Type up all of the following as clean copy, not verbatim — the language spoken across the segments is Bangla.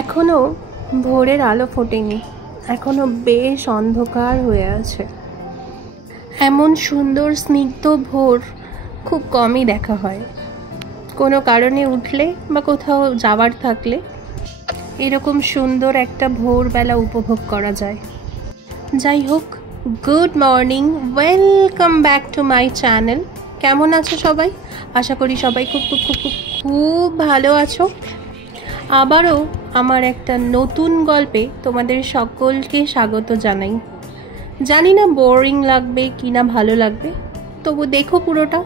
এখনো ভোরের আলো ফোটেনি, এখনো বেশ অন্ধকার হয়ে আছে। এমন সুন্দর স্নিগ্ধ ভোর খুব কমই দেখা হয়। কোনো কারণে উঠলে বা কোথাও যাওয়ার থাকলে এরকম সুন্দর একটা ভোরবেলা উপভোগ করা যায়। যাই হোক, good morning, welcome back to my channel. কেমন আছো সবাই? আশা করি সবাই খুব খুব খুব খুব খুব ভালো আছো। আবারও আমার একটা নতুন গল্পে তোমাদের সকলকে স্বাগত জানাই। জানি না বোরিং লাগবে কি না ভালো লাগবে, তবু দেখো পুরোটা,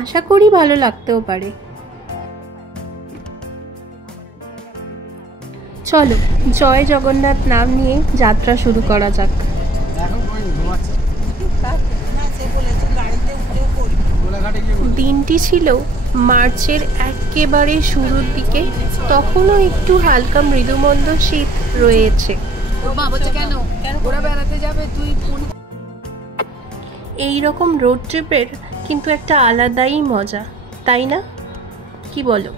আশা করি ভালো লাগতেও পারে। চলো জয় জগন্নাথ নাম নিয়ে যাত্রা শুরু করা যাক। দিনটি ছিল মার্চের একেবারে শুরুর দিকে, তখনও একটু হালকা মৃদুমন্দ শীত রয়েছে। এই রকম রোড ট্রিপের কিন্তু একটা আলাদাই মজা, তাই না? কি বলো?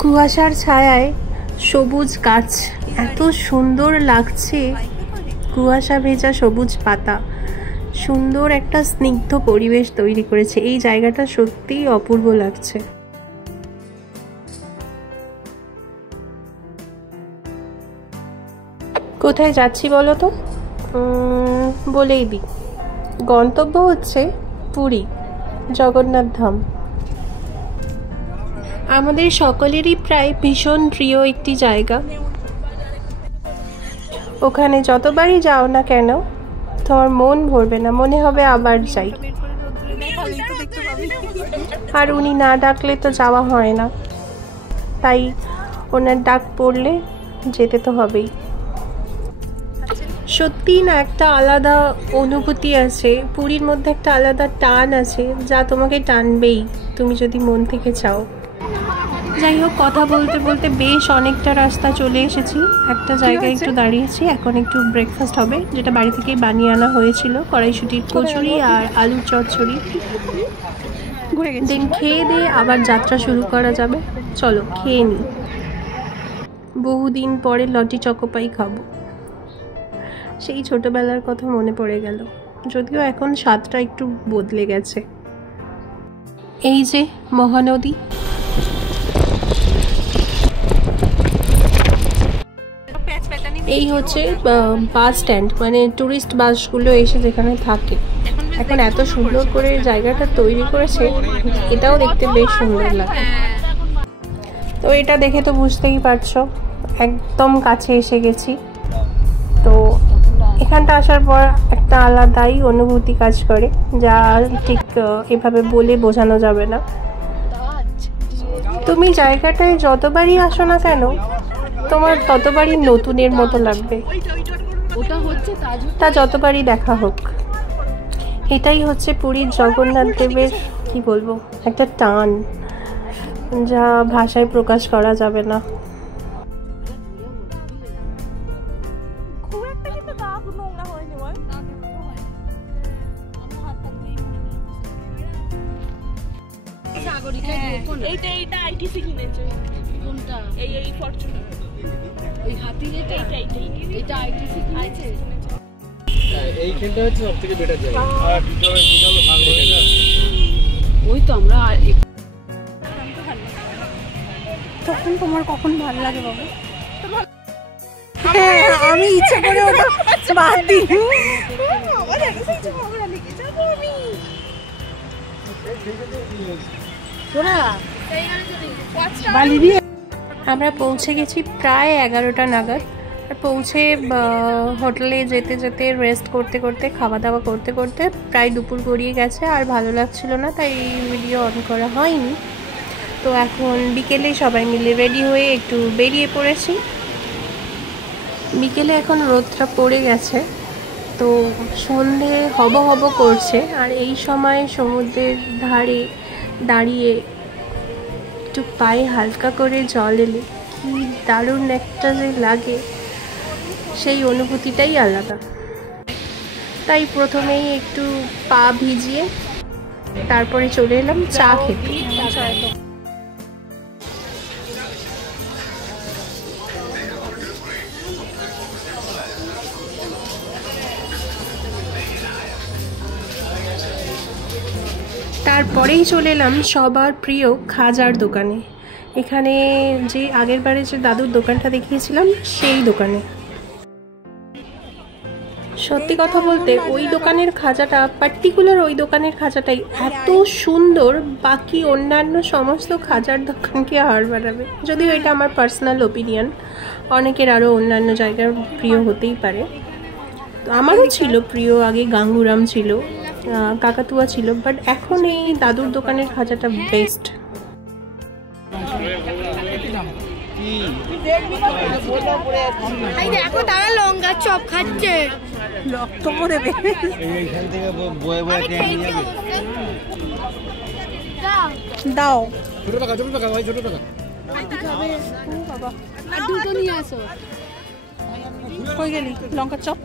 কুয়াশার ছায়ায় সবুজ গাছ এত সুন্দর লাগছে, কুয়াশা ভেজা সবুজ পাতা সুন্দর একটা স্নিগ্ধ পরিবেশ তৈরি করেছে। এই জায়গাটা সত্যিই অপূর্ব লাগছে। কোথায় যাচ্ছি বলো তো? বলেই দিই, গন্তব্য হচ্ছে পুরী জগন্নাথ ধাম। আমাদের সকলেরই প্রায় ভীষণ প্রিয় একটি জায়গা। ওখানে যতবারই যাও না কেন তোমার মন ভরবে না, মনে হবে আবার যাই। আর উনি না ডাকলে তো যাওয়া হয় না, তাই ওনার ডাক পড়লে যেতে তো হবেই। সত্যি না, একটা আলাদা অনুভূতি আছে পুরীর মধ্যে, একটা আলাদা টান আছে যা তোমাকে টানবেই তুমি যদি মন থেকে চাও। যাই হোক, কথা বলতে বলতে বেশ অনেকটা রাস্তা চলে এসেছি। একটা জায়গায় একটু দাঁড়িয়েছি, এখন একটু ব্রেকফাস্ট হবে, যেটা বাড়ি থেকেই বানিয়ে আনা হয়েছিল, কড়াইশুঁটির কচুরি আর আলুর চচ্চড়ি। দেন খেয়ে দিয়ে আবার যাত্রা শুরু করা যাবে। চলো খেয়ে নিই। বহুদিন পরে লটি চকোপাই খাবো। সেই ছোটবেলার কথা মনে পড়ে গেল, যদিও এখন স্বাদটা একটু বদলে গেছে। এই যে মহানদী, এই হচ্ছে বাস স্ট্যান্ড, মানে টুরিস্ট বাসগুলো এসে যেখানে থাকে। এখন এত সুন্দর করে জায়গাটা তৈরি করেছে, এটাও দেখতে বেশ সুন্দর লাগে। তো এটা দেখে তো বুঝতেই পারছো একদম কাছে এসে গেছি। তো এখানটা আসার পর একটা আলাদাই অনুভূতি কাজ করে, যা ঠিক এভাবে বলে বোঝানো যাবে না। তুমি জায়গাটায় যতবারই আসো না কেন তোমার ততবারই নতুনের মতো লাগবে, তা যতবারই দেখা হোক। এটাই হচ্ছে পুরীর জগন্নাথ দেবের, কি বলবো, একটা টান যা ভাষায় প্রকাশ করা যাবে না। এইখানটা হচ্ছে সবথেকে বেটার জায়গা। আর ওই তো আমরা তখন তোমার কখন ভালো লাগে বাবা? আমি ইচ্ছে করে ওটা বাদ দিই। আমরা পৌঁছে গেছি প্রায় 11টা নাগাদ। পৌঁছে হোটেলে যেতে যেতে রেস্ট করতে করতে খাওয়া দাওয়া করতে করতে প্রায় দুপুর গড়িয়ে গেছে। আর ভালো লাগছিল না, তাই ভিডিও অন করা হয়নি। তো এখন বিকেলে সবাই মিলে রেডি হয়ে একটু বেরিয়ে পড়েছি। বিকেলে এখন রোদটা পড়ে গেছে, তো সন্ধে হব হব করছে। আর এই সময় সমুদ্রের ধারে দাঁড়িয়ে একটু পায়ে হালকা করে জল এলে কি দারুণ একটা যে লাগে, সেই অনুভূতিটাই আলাদা। তাই প্রথমেই একটু পা ভিজিয়ে তারপরে চলে এলাম চা খেতে। তারপরেই চলে এলাম সবার প্রিয় খাজার দোকানে। এখানে যে আগের বারে যে দাদুর দোকানটা দেখিয়েছিলাম সেই দোকানে। সত্যি কথা বলতে ওই দোকানের খাজাটা, পার্টিকুলার ওই দোকানের খাজাটাই এত সুন্দর, বাকি অন্যান্য সমস্ত খাজার দোকানকে হার বাড়াবে। যদিও এটা আমার পার্সোনাল ওপিনিয়ন, অনেকের আরও অন্যান্য জায়গার প্রিয় হতেই পারে। তো আমারও ছিল প্রিয়, আগে গাঙ্গুরাম ছিল, কাকাতুয়া ছিল, বাট এখন এই দাদুর দোকানের খাজাটা বেস্ট। দেখো তারা লঙ্কা চপ খাচ্ছে, রক্ত পড়ে দাও। ছোট টাকা ভাই, ছোট টাকা। দুটো নিয়ে আসো। কই গেলি? লঙ্কা চপ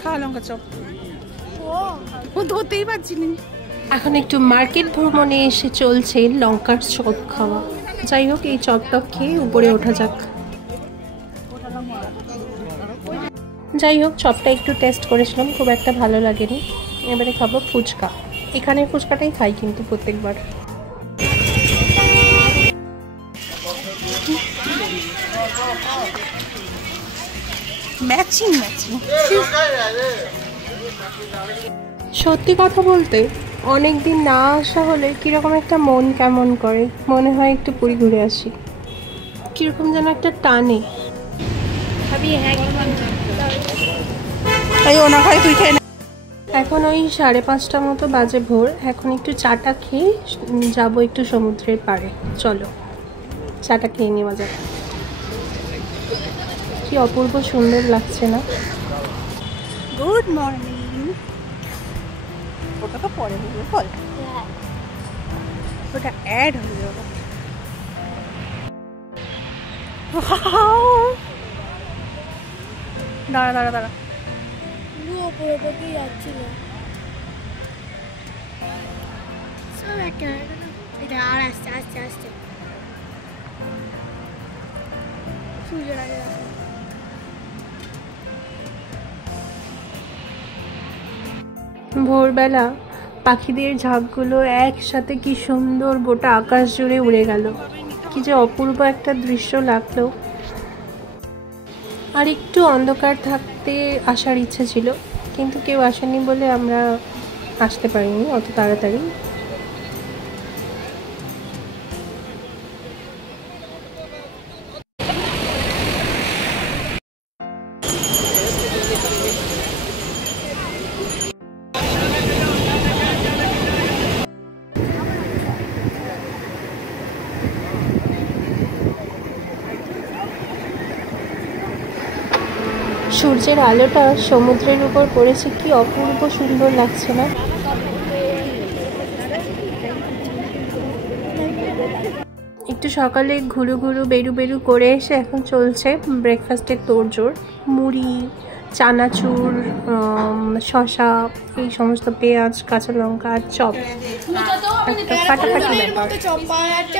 খা, লঙ্কা চপ ও ধরতেই পারছি না। এখন একটু মার্কেট ভ্রমণে এসে চলছে লঙ্কার চপ খাওয়া। যাই হোক, এই চপ টপ খেয়ে উপরে ওঠা যাক। যাই হোক, চপটা একটু টেস্ট করেছিলাম, খুব একটা ভালো লাগেনি। এবারে খাবো ফুচকা। এখানের ফুচকাটাই খাই কিন্তু প্রত্যেকবার। Matching matching. সত্যি কথা বলতে অনেক দিন না আসা হলে কীরকম একটা মন কেমন করে, মনে হয় একটু পুরী ঘুরে আসি, কীরকম যেন একটা টানে। এখন ওই 5:30 মতো বাজে ভোর। এখন একটু চাটা খেয়ে যাবো একটু সমুদ্রের পাড়ে। চলো চাটা খেয়ে নেওয়া যাক। কি অপূর্ব সুন্দর লাগছে না? Good morning. ওটা তো পরে বলবো, বল। ওটা অ্যাড হয়ে যাবে। দাঁড়া দাঁড়া দাঁড়া, উপরে উপরে যাচ্ছিল সব একটা। এটা আর আস্তে আস্তে আস্তে সূর্যের আগে আসে। ভোরবেলা পাখিদের ঝাঁকগুলো একসাথে কি সুন্দর গোটা আকাশ জুড়ে উড়ে গেল, কি যে অপূর্ব একটা দৃশ্য লাগলো। আর একটু অন্ধকার থাকতে আসার ইচ্ছে ছিল, কিন্তু কেউ আসেনি বলে আমরা আসতে পারিনি অত তাড়াতাড়ি। সূর্যের আলোটা সমুদ্রের উপর পড়েছে, কি অপূর্ব সুন্দর লাগছে না? একটু সকালে ঘুরু ঘুরু বেরু বেরু করে এসে এখন চলছে ব্রেকফাস্টের তোড়জোড়। মুড়ি, চানাচুর, শসা, এই সমস্ত পেঁয়াজ, কাঁচা লঙ্কা আর চপ। একটা ফাটাফাটি ব্যাপার।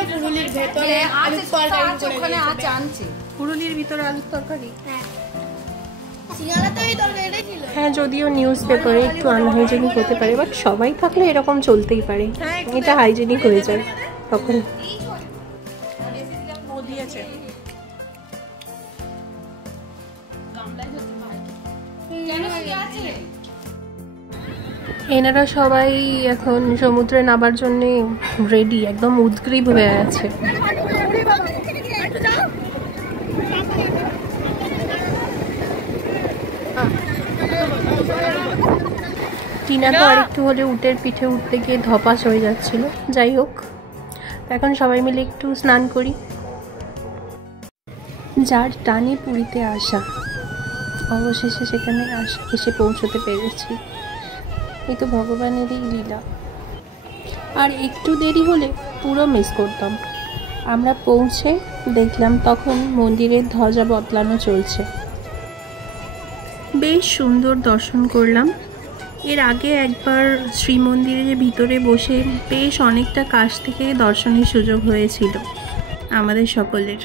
পুরুলির ভিতরে আলুর তরকারি। হ্যাঁ, যদিও নিউজ পেপারে একটু আনহাইজেনিক হতে পারে, বাট সবাই থাকলে এরকম চলতেই পারে। এটা হাইজেনিক হয়ে যায় তখন। এনারা সবাই এখন সমুদ্রে নামার জন্য রেডি, একদম উদ্গ্রীব হয়ে আছে। টিনা তো আরেকটু হলে উটের পিঠে উঠতে গিয়ে ধপাস হয়ে যাচ্ছিল। যাই হোক, এখন সবাই মিলে একটু স্নান করি। যার টানে পুরীতে আসা, অবশেষে সেখানে এসে পৌঁছতে পেরেছি। এই তো ভগবানেরই লীলা। আর একটু দেরি হলে পুরো মিস করতাম। আমরা পৌঁছে দেখলাম তখন মন্দিরের ধ্বজা বদলানো চলছে। বেশ সুন্দর দর্শন করলাম। এর আগে একবার শ্রীমন্দিরের ভিতরে বসে বেশ অনেকটা কাছ থেকে দর্শনের সুযোগ হয়েছিল আমাদের সকলের।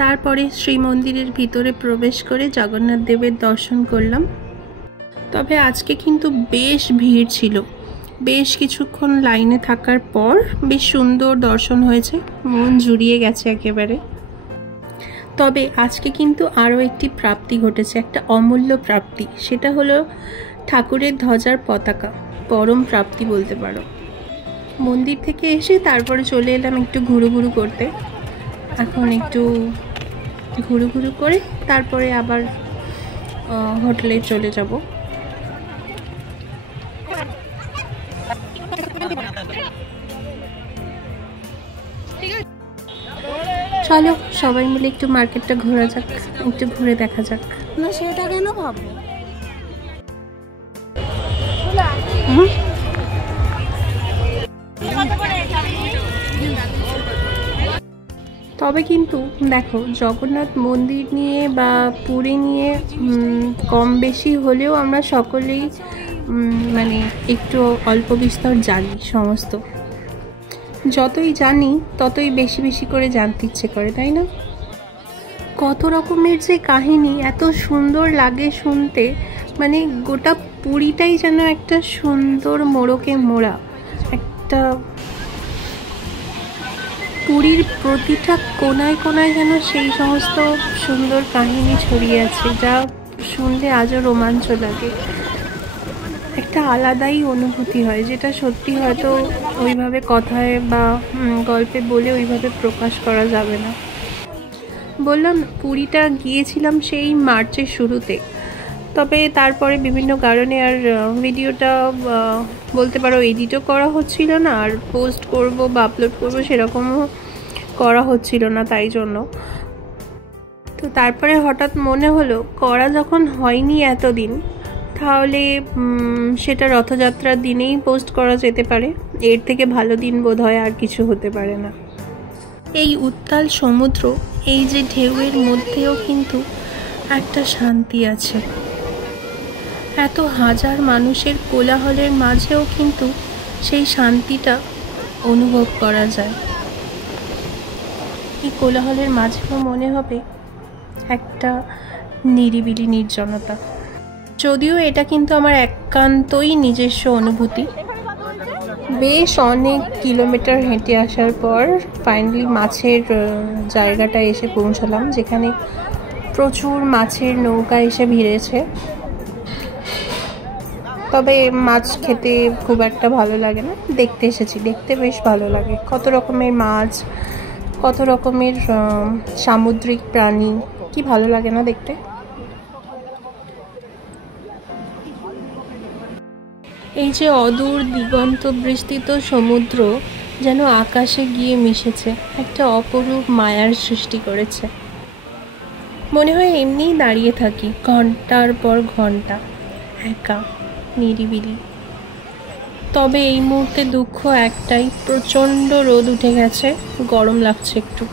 তারপরে শ্রীমন্দিরের ভিতরে প্রবেশ করে জগন্নাথ দেবের দর্শন করলাম। তবে আজকে কিন্তু বেশ ভিড় ছিল। বেশ কিছুক্ষণ লাইনে থাকার পর বেশ সুন্দর দর্শন হয়েছে, মন জুড়িয়ে গেছে একেবারে। তবে আজকে কিন্তু আরও একটি প্রাপ্তি ঘটেছে, একটা অমূল্য প্রাপ্তি। সেটা হলো ঠাকুরের ধ্বজার পতাকা, পরম প্রাপ্তি বলতে পারো। মন্দির থেকে এসে তারপরে চলে এলাম একটু ঘুরু করতে। এখন একটু ঘুরু করে তারপরে আবার হোটেলে চলে যাব। চলো সবাই মিলে একটু মার্কেটটা ঘোরা যাক, একটু ঘুরে দেখা যাক। না সেটা কেন ভাবো? তবে কিন্তু দেখো, জগন্নাথ মন্দির নিয়ে বা পুরী নিয়ে কম বেশি হলেও আমরা সকলেই মানে একটু অল্প বিস্তর জানি। সমস্ত যতই জানি ততই বেশি বেশি করে জানতে ইচ্ছে করে, তাই না? কত রকমের যে কাহিনী, এত সুন্দর লাগে শুনতে। মানে গোটা পুরীটাই যেন একটা সুন্দর মোড়কে মোড়া। একটা পুরীর প্রতিটা কোনায় কোনায় যেন সেই সমস্ত সুন্দর কাহিনী ছড়িয়ে আছে, যা শুনলে আজও রোমাঞ্চ লাগে। একটা আলাদাই অনুভূতি হয়, যেটা সত্যি হয়তো ওইভাবে কথায় বা গল্পে বলে ওইভাবে প্রকাশ করা যাবে না। বললাম পুরীটা গিয়েছিলাম সেই মার্চের শুরুতে। তবে তারপরে বিভিন্ন কারণে আর ভিডিওটা বলতে পারো এডিটও করা হচ্ছিল না, আর পোস্ট করব বা আপলোড করব সেরকমও করা হচ্ছিল না, তাই জন্য। তো তারপরে হঠাৎ মনে হলো করা যখন হয়নি এতদিন, তাহলে সেটা রথযাত্রার দিনেই পোস্ট করা যেতে পারে। এর থেকে ভালো দিন বোধহয় আর কিছু হতে পারে না। এই উত্তাল সমুদ্র, এই যে ঢেউয়ের মধ্যেও কিন্তু একটা শান্তি আছে। এত হাজার মানুষের কোলাহলের মাঝেও কিন্তু সেই শান্তিটা অনুভব করা যায়। এই কোলাহলের মাঝেও মনে হবে একটা নিরিবিলি নির্জনতা। যদিও এটা কিন্তু আমার একান্তই নিজস্ব অনুভূতি। বেশ অনেক কিলোমিটার হেঁটে আসার পর ফাইনালি মাছের জায়গাটায় এসে পৌঁছালাম, যেখানে প্রচুর মাছের নৌকা এসে ভিড়েছে। তবে মাছ খেতে খুব একটা ভালো লাগে না, দেখতে এসেছি, দেখতে বেশ ভালো লাগে। কত রকমের মাছ, কত রকমের সামুদ্রিক প্রাণী, কি ভালো লাগে না দেখতে। এই যে অদূর দিগন্ত বিস্তৃত সমুদ্র যেন আকাশে গিয়ে মিশেছে, একটা অপরূপ মায়ার সৃষ্টি করেছে। মনে হয় এমনিই দাঁড়িয়ে থাকি ঘন্টার পর ঘন্টা, একা নিরিবিলি। তবে এই মুহূর্তে দুঃখ একটাই, প্রচণ্ড রোদ উঠে গেছে, গরম লাগছে একটু।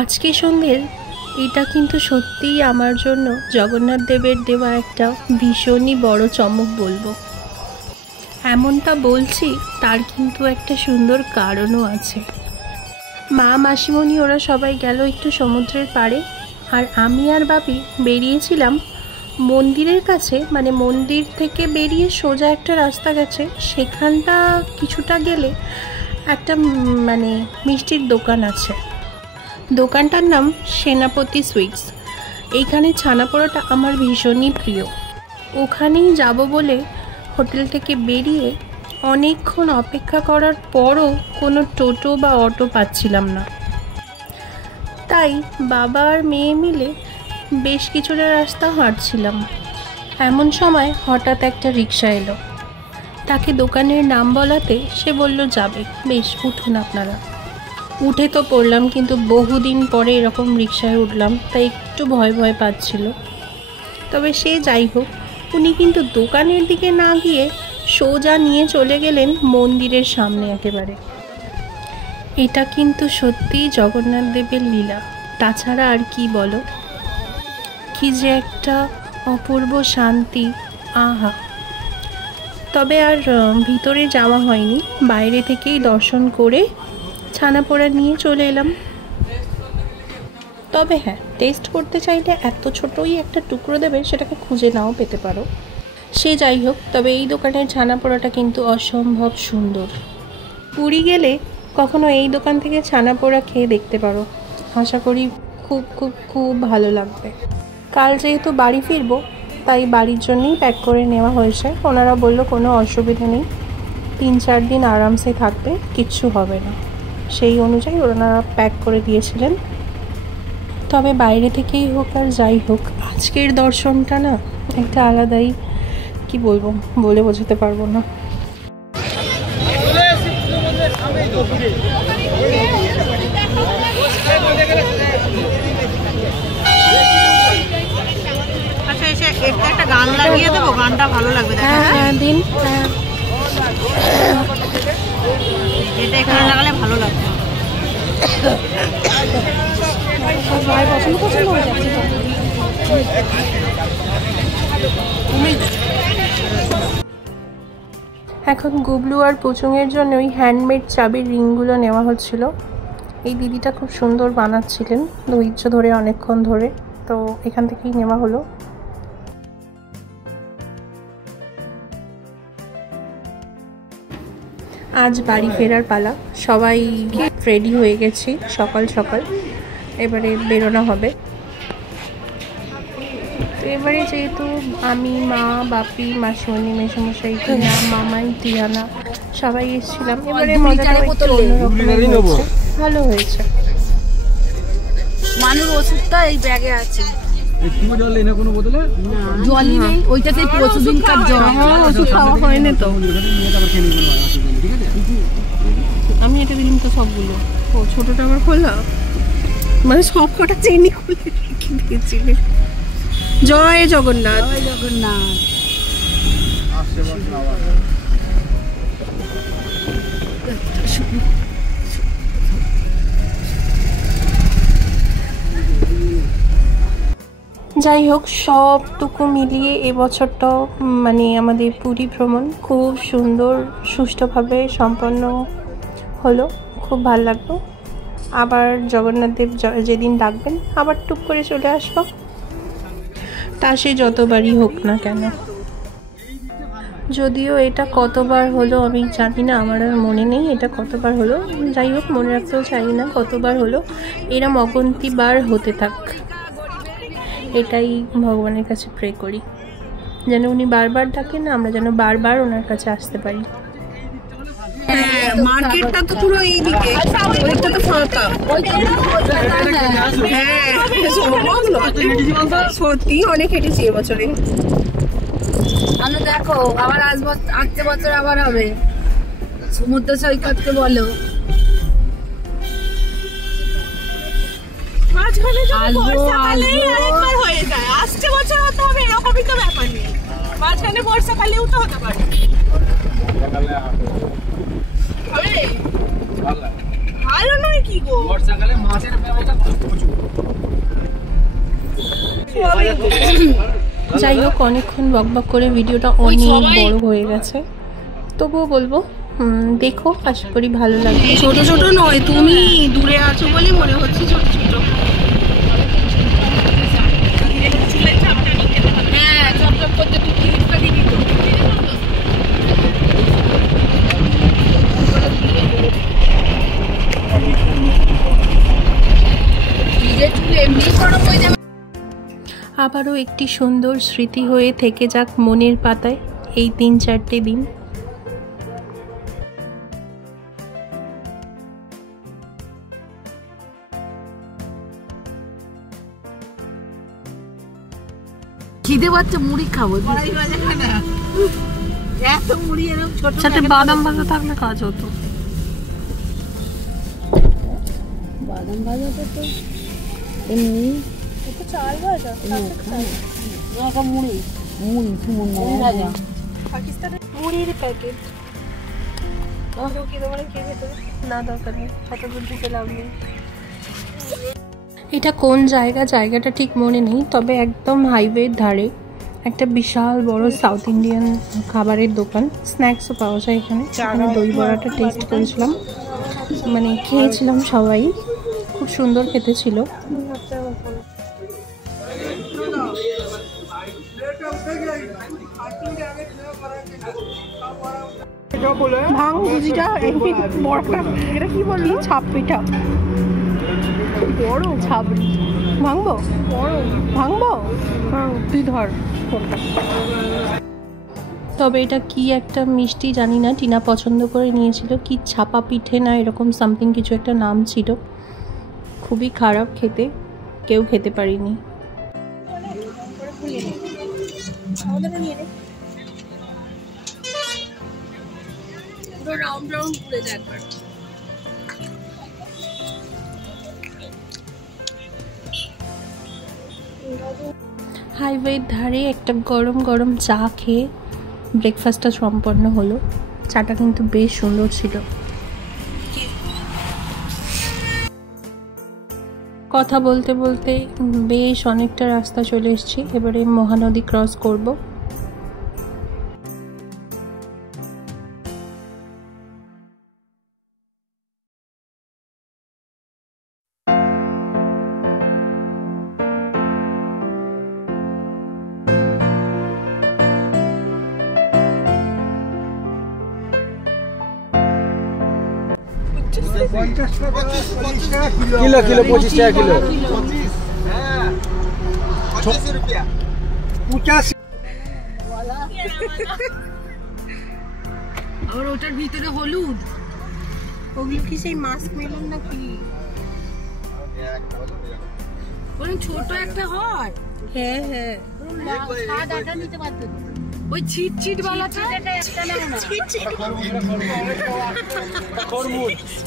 আজকে সন্ধ্যের এটা কিন্তু সত্যিই আমার জন্য জগন্নাথ দেবের দেওয়া একটা ভীষণই বড় চমক বলবো। এমনটা বলছি তার কিন্তু একটা সুন্দর কারণও আছে। মা মাসিমণি ওরা সবাই গেল একটু সমুদ্রের পাড়ে, আর আমি আর বাপি বেরিয়েছিলাম মন্দিরের কাছে। মানে মন্দির থেকে বেরিয়ে সোজা একটা রাস্তা গেছে, সেখানটা কিছুটা গেলে একটা মানে মিষ্টির দোকান আছে। দোকানটার নাম সেনাপতি সুইটস। এইখানে ছানা পোড়াটা আমার ভীষণই প্রিয়। ওখানেই যাব বলে হোটেল থেকে বেরিয়ে অনেকক্ষণ অপেক্ষা করার পরও কোনো টোটো বা অটো পাচ্ছিলাম না। তাই বাবা আর মেয়ে মিলে বেশ কিছুটা রাস্তা হাঁটছিলাম। এমন সময় হঠাৎ একটা রিক্সা এলো। তাকে দোকানের নাম বলাতে সে বলল যাবে। বেশ, উঠুন আপনারা। উঠে তো পড়লাম, কিন্তু বহুদিন পরে এরকম রিক্সায় উঠলাম, তাই একটু ভয় ভয় পাচ্ছিল। তবে সে যাই হোক, উনি কিন্তু দোকানের দিকে না গিয়ে সোজা নিয়ে চলে গেলেন মন্দিরের সামনে একেবারে। এটা কিন্তু সত্যিই জগন্নাথ দেবের লীলা, তাছাড়া আর কি বলো। কি যে একটা অপূর্ব শান্তি, আহা। তবে আর ভিতরে যাওয়া হয়নি, বাইরে থেকেই দর্শন করে ছানাপোড়া নিয়ে চলে এলাম। তবে হ্যাঁ, টেস্ট করতে চাইলে এত ছোটই একটা টুকরো দেবে, সেটাকে খুঁজে নাও পেতে পারো। সে যাই হোক, তবে এই দোকানের ছানাপোড়াটা কিন্তু অসম্ভব সুন্দর। পুরী গেলে কখনো এই দোকান থেকে ছানাপোড়া খেয়ে দেখতে পারো, আশা করি খুব খুব খুব ভালো লাগবে। কাল যেহেতু বাড়ি ফিরবো, তাই বাড়ির জন্যই প্যাক করে নেওয়া হয়েছে। ওনারা বললো কোনো অসুবিধা নেই, 3-4 দিন আরামসে থাকবে, কিচ্ছু হবে না। সেই অনুযায়ী ওনারা প্যাক করে দিয়েছিলেন। তবে বাইরে থেকেই হোক আর যাই হোক, আজকের দর্শনটা না একটা আলাদাই, কি বলবো, বলে বোঝাতে পারবো না। আচ্ছা, একটা গান লাগিয়ে দেবো, গানটা ভালো লাগবে। হ্যাঁ দিন, এটা এখানে লাগালে ভালো লাগবে। এখন গুবলু আর পুচুঙের জন্য ওই হ্যান্ডমেড চাবির রিংগুলো নেওয়া হচ্ছিল। এই দিদিটা খুব সুন্দর বানাচ্ছিলেন, ধৈর্য ধরে অনেকক্ষণ ধরে, তো এখান থেকেই নেওয়া হলো। আজ বাড়ি ফেরার পালা, সবাই রেডি হয়ে গেছি সকাল সকাল, এবারে বেরোনো হবে। তো এবারে যেহেতু আমি, মা, বাপি, মাসিমণি, মেসোমশাই, টিনা, মামাই, টিয়ানা সবাই এসেছিলাম। এবারে মজাটা একটু অন্যরকম হয়েছে, ভালো হয়েছে। মানুষ ওষুধটা এই ব্যাগে আছে, জল এনে কোনো বোতলে জলই নেই, ওইটাতেই প্রতিদিনকার জল। ওষুধ খাওয়া হয়নি তো, আমি এটা দিলাম তো সবগুলো। ও ছোটটা আমার খোলা, মানে সব কটা চেনি খুলে রেখে দিয়েছিলেন। জয় জগন্নাথ। জয় জগন্নাথ। যাই হোক, সবটুকু মিলিয়ে এবছরটাও মানে আমাদের পুরী ভ্রমণ খুব সুন্দর সুষ্ঠুভাবে সম্পন্ন হলো, খুব ভালো লাগলো। আবার জগন্নাথ দেব যেদিন ডাকবেন আবার টুক করে চলে আসবো, তা সে যতবারই হোক না কেন। যদিও এটা কতবার হলো আমি জানি না, আমার আর মনে নেই এটা কতবার হলো। যাই হোক, মনে রাখতেও চাই না কতবার হলো, এরম অগন্তিবার হতে থাক, এটাই ভগবানের কাছে প্রে করি, যেন উনি বারবার ডাকেন, আমরা যেন বারবার ওনার কাছে আসতে পারি। মার্কেটটা তো পুরো এইদিকে, ওইটা তো ফাঁকা। হ্যাঁ সত্যি অনেক হেঁটেছি এবছরে। আমি দেখো আবার আসতে বছর আবার হবে, সমুদ্র সৈকতকে বলো। আসছে বছর হতে হবে এরকমই তো ব্যাপার নেই, মাঝখানে বর্ষাকালেও তো হতে পারে। ভালো নয় কি গো, বর্ষাকালে মাছের ব্যবস্থা প্রচুর। যাই হোক, অনেকক্ষণ বকবক করে ভিডিওটা অনেক বড় হয়ে গেছে, তবুও বলবো দেখো, আশা করি ভালো লাগবে। ছোট ছোট নয়, তুমি দূরে আছো বলে মনে হচ্ছে ছোট ছোট। হ্যাঁ, চপচপ করতে তুই ক্লিপটা দিবি তো। আবারও একটি সুন্দর স্মৃতি হয়ে থেকে যাক মনের পাতায় এই 3-4টে দিন। খিদে পাচ্ছে, মুড়ি খাবো। এত মুড়ি এরকম ছোট, সাথে বাদাম ভাজা থাকলে কাজ হতো। বাদাম ভাজাটা তো এমনি এটা চাল ভাজা মুড়ি মুড়ি ভাজা পাকিস্তানের মুড়ির প্যাকেট না দরকার নেই, কত দূর দিতে লাভ নেই। এটা কোন জায়গা, জায়গাটা ঠিক মনে নেই, তবে একদম হাইওয়ের ধারে একটা বিশাল বড় সাউথ ইন্ডিয়ান খাবারের দোকান, স্ন্যাক্সও পাওয়া যায় এখানে। আমি দই বড়াটা টেস্ট করেছিলাম, মানে খেয়েছিলাম সবাই, খুব সুন্দর খেতে ছিল। ভাঙ ভুজিটা বড়টা, এটা কি বললি? ছাপ পিঠা, বড় ছাবড়ি। ভাঙবো? ভাঙবো? তুই ধর। তবে এটা কি একটা মিষ্টি জানি না, টিনা পছন্দ করে নিয়েছিল, কি ছাপা পিঠে না এরকম সামথিং কিছু একটা নাম ছিল। খুবই খারাপ খেতে, কেউ খেতে পারিনি। রাউন্ড রাউন্ড ঘুরে যায় একবার। হাইওয়ের ধারে একটা গরম গরম চা খেয়ে ব্রেকফাস্টটা সম্পন্ন হলো। চাটা কিন্তু বেশ সুন্দর ছিল। কথা বলতে বলতে বেশ অনেকটা রাস্তা চলে এসেছি, এবারে মহানদী ক্রস করব। কিলো কিলো 25 টাকা কিলো। আর ওটার ভিতরে হলুদ, ওগুলো কি সেই মাস্ক মেলন নাকি? ছোট একটা হয়। হ্যাঁ হ্যাঁ, সাদাটা নিতে পারতো, ওই ছিট ছিট বালাটা একটা নাও না।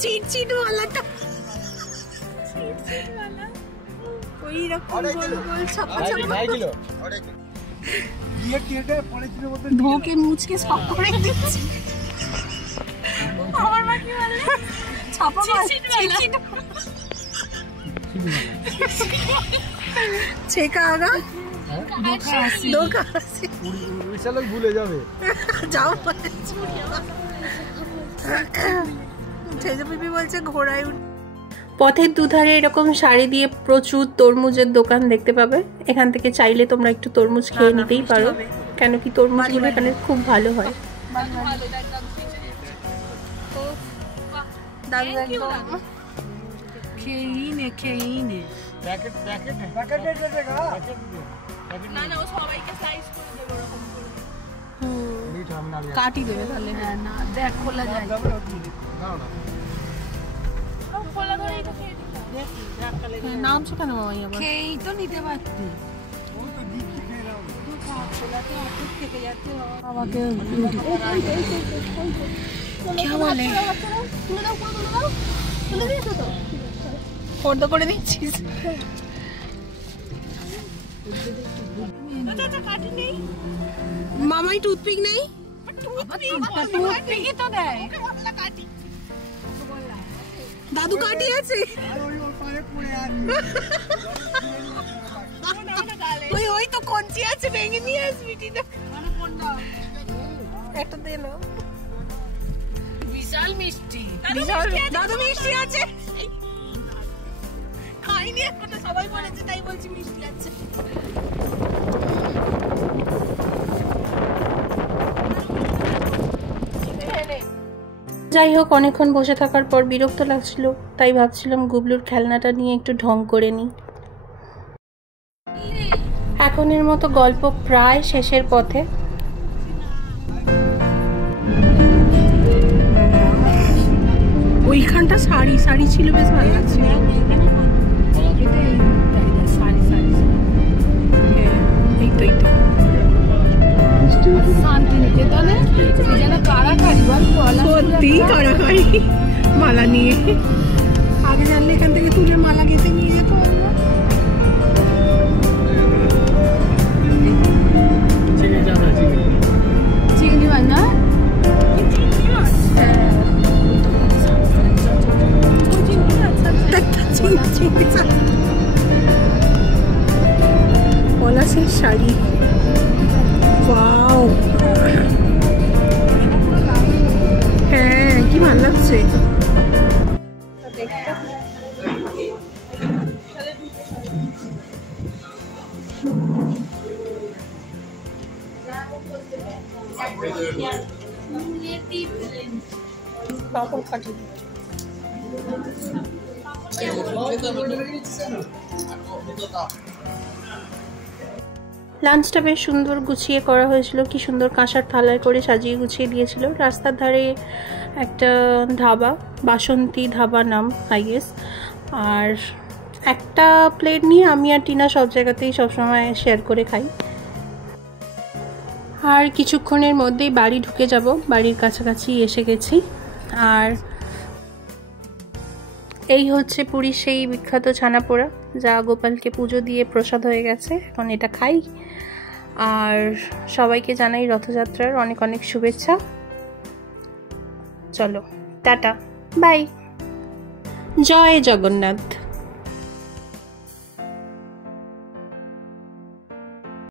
চিট চিট ওয়ালাটা, ওই রকম গোল গোল ছাপা ছাপা ধোকে মুচকে সব করে দিচ্ছি। আমার মা কি বলে? ছাপা চিট ছেকা আগা ধোকা আসি ভুলে যাবে। যাও পিপি বলছে ঘোড়ায় উঠ। পথের দুধারে এরকম শাড়ি দিয়ে প্রচুর তরমুজের দোকান দেখতে পাবে। এখান থেকে চাইলে তোমরা একটু তরমুজ খেয়ে নিতেই পারো, কেন কি তরমুজগুলো এখানে খুব ভালো হয়। কাটি দেবে তাহলে। না দেখ খোলা যায়, নামছো কেন মামাই আবার? খেয়েই তো নিতে পারতি। ফর্দ করে দিচ্ছিস? মামাই টুথপিক নেই? টুথপিকই তো দেয়। দাদু কাটি আছে, ওই তো কঞ্চি আছে, ভেঙে নিয়ে আসবি। একটা দে না, বিশাল মিষ্টি। দাদু মিষ্টি আছে, খাইনি এখনো, সবাই বলেছে তাই বলছি মিষ্টি আছে। যাই হোক, অনেকক্ষণ বসে থাকার পর বিরক্ত লাগছিল, তাই ভাবছিলাম গুবলুর খেলনাটা নিয়ে একটু ঢং করে নিই। এখনের মতো গল্প প্রায় শেষের পথে। ওইখানটা শাড়ি শাড়ি ছিল, বেশ ভালো লাগছে। এই তো শান্তিনিকেতনে সত্যি কারাকারি মালা নিয়ে। আগে জানলে এখান থেকে পাপড় খাটি। লাঞ্চটা বেশ সুন্দর গুছিয়ে করা হয়েছিল, কি সুন্দর কাঁসার থালায় করে সাজিয়ে গুছিয়ে দিয়েছিল। রাস্তার ধারে একটা ধাবা, বাসন্তী ধাবা নাম আই গেস। আর একটা প্লেট নিয়ে আমি আর টিনা সব জায়গাতেই সবসময় শেয়ার করে খাই। আর কিছুক্ষণের মধ্যেই বাড়ি ঢুকে যাব, বাড়ির কাছাকাছি এসে গেছি। আর এই হচ্ছে পুরীর সেই বিখ্যাত ছানাপোড়া, যা গোপালকে পুজো দিয়ে প্রসাদ হয়ে গেছে। এখন এটা খাই। আর সবাইকে জানাই রথযাত্রার অনেক অনেক শুভেচ্ছা। চলো টাটা, বাই, জয় জগন্নাথ।